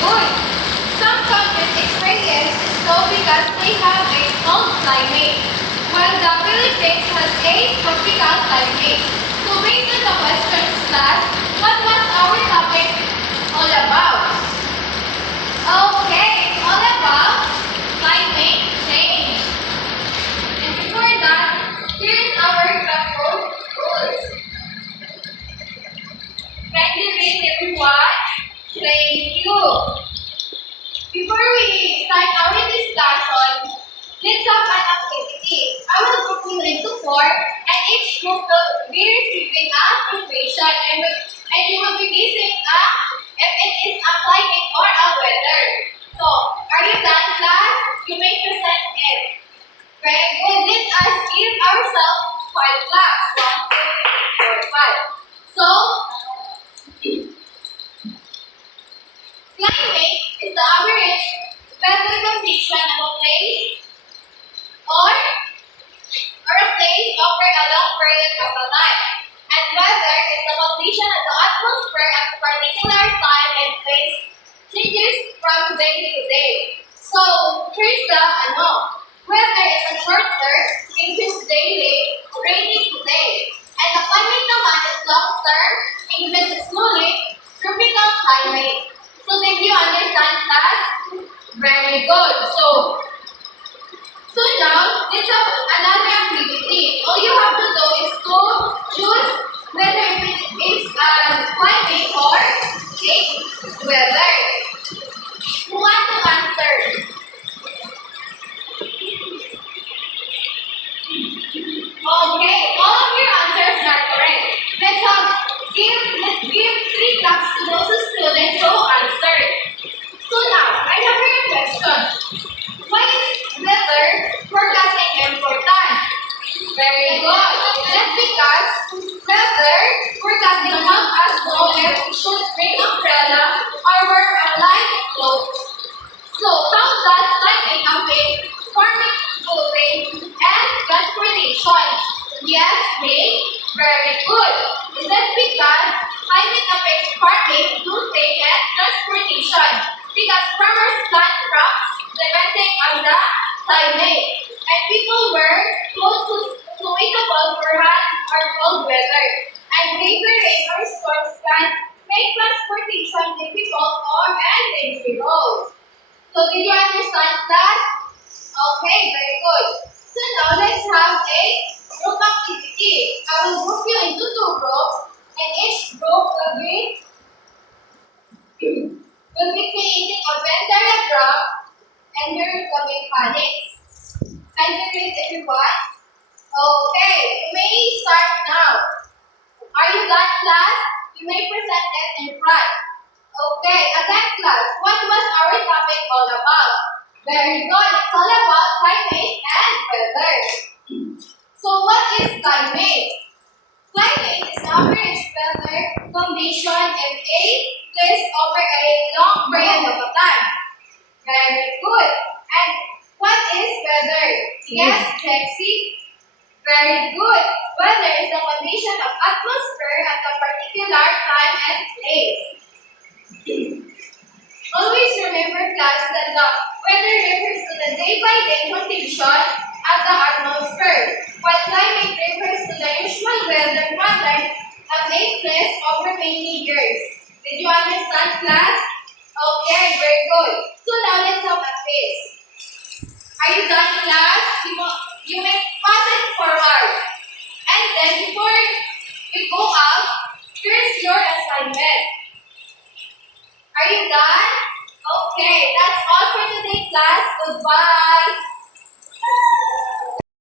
good. Some countries experience snow because they have a cold climate, while the Philippines has a tropical climate. So based on the questions class, what was our topic all about? Okay, it's all about climate change. And before that, here is our classroom rules. Can you read everyone? Thank you. Before we start our discussion, let's have an activity. I will group you into four, and each group will be receiving a situation, and you will be guessing if it is a climate or a weather. So, are you done, class? You may present it. Very good. Let us give ourselves 5 claps. 1, 2, 3, 4, 5. So, climate is the average weather condition of a place or a place over a long period of time. And weather is the condition of the atmosphere at a particular time and place changes from day to day. So, here's the weather is a short term, changes daily, rainy to day. And the climate naman is long term, changes slowly, tropical climate. So did you understand that? Very good. So now let's have another activity. All you have to do is to choose whether it is climate or a weather. Who want to answer? Okay, all of your answers are correct. Let's give 3 claps to those students who answered. So now, I have here a question. Why is weather forecasting important? Very good. That's because weather forecasting helps us know if we should bring umbrella or wear a light clothes. So how does climate affect farming, clothing, and transportation? Yes, Ray. Very good. Is that because climate affects farming, clothing, and transportation? Because farmers plant crops depending on the climate, and people wear clothes suitable for hot or cold weather. And heavy rain or storms can make transportation difficult and dangerous. So did you understand that? Okay, very good. So now let's have a group activity. I will group you into 2 groups, and each group will be creating a Venn diagram under the mechanics. Can you read everyone? Okay, you may start now. Are you done, class? You may present it in front. Okay, again, class, what was our topic all about? Very good. It's all about climate and weather. So what is climate? Climate is the average weather condition in a place over a long period of time. Very good. And what is weather? Yes, Lexi? Very good. Weather is the condition of atmosphere at a particular time and place. Always remember, class, that the weather refers to the day-by-day condition of the atmosphere, while climate refers to the usual weather pattern that takes place over many years. Did you understand, class? Okay, very good. So now let's have a quiz. Are you done, class? You may pass it forward. And then before we go out, here's your assignment. Are you done? Okay, that's all for today, class. Goodbye.